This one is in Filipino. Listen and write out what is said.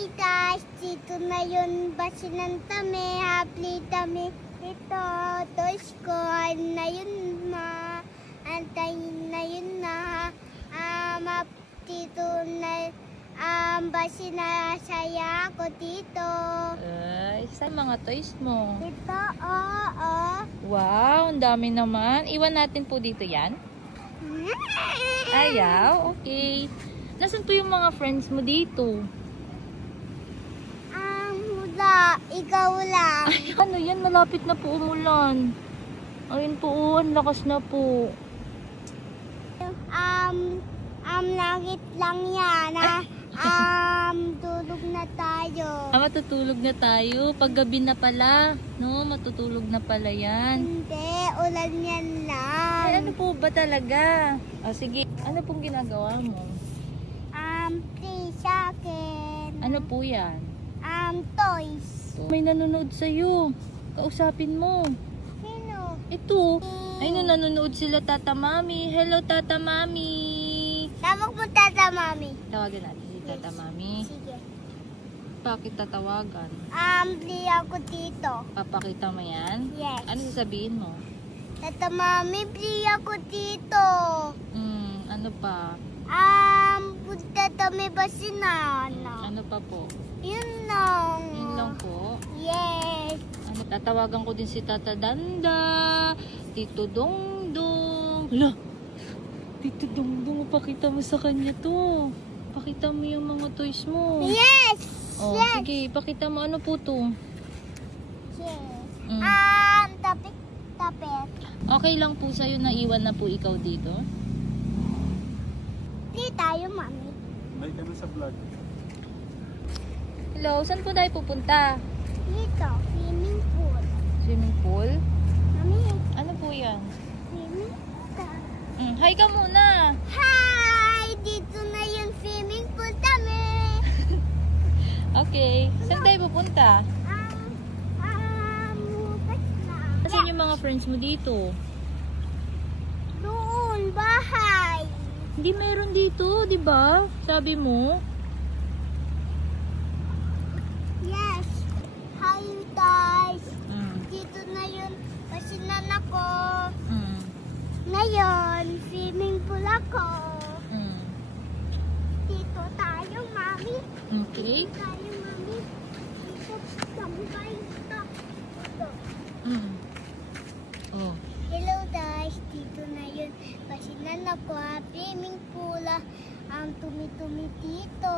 Hi guys, dito na yun basinan kami, happy kami ito, toys ko, na yun ma, antayin na yun na, dito na, basi na saya ako dito. Ay, saan mga toys mo? Ito, oo. Wow, ang dami naman. Iwan natin po dito yan. Ayaw, okay. Nasaan po yung mga friends mo dito? Wala, ikaw lang. Ay, ano yan? Malapit na po umulan. Ayun po, ang lakas na po. Langit lang yan, tulog na tayo. Matutulog na tayo. Paggabi na pala, no? Matutulog na pala yan. Hindi, ulan yan lang. Ay, ano po ba talaga? Sige, ano pong ginagawa mo? Play sa akin. Ano po yan? Toys. May nanonood sa'yo. Kausapin mo. Sino? Ito. Ay, nanonood sila, Tata Mami. Hello, Tata Mami. Tawag mo Tata Mami. Tawagan natin si Tata Mami. Sige. Bakit tatawagan? Play ako dito. Papakita mo yan? Yes. Ano sasabihin mo? Tata Mami, play ako dito. Ano pa? Punta kami basinan. Ano pa po? Yun lang. Yun lang po? Yes. Ano, tatawagan ko din si Tata Danda, Tito Dongdong. Hala! Tito Dongdong, pakita mo sa kanya to. Pakita mo yung mga toys mo. Yes! Oh, Yes! sige, pakita mo. Ano po to? Yes. Tapit. Okay lang po sa'yo na iwan na po ikaw dito? Di tayo, Mami. May ka na sa vlog. Hello, saan po tayo pupunta? Dito, swimming pool. Swimming pool? Mami, Ano po yan? swimming pool. Hi ka muna! Hi! Dito na yung swimming pool kami. Okay, saan tayo pupunta? Bukas na. Saan yung mga friends mo dito? Doon, bahay. Hindi meron dito, di ba? Sabi mo? Yes. Hi, guys. Mm. Dito na yun basinan ako. Mm. Ngayon, swimming pool ako. Mm. Dito tayo, Mami. Okay. Dito tayo, Mami. Dito, tambay ito. Ito. Mm. Oh. Hello, guys. Dito na yun basinan ako. Swimming pool. Ang tumi-tumi dito.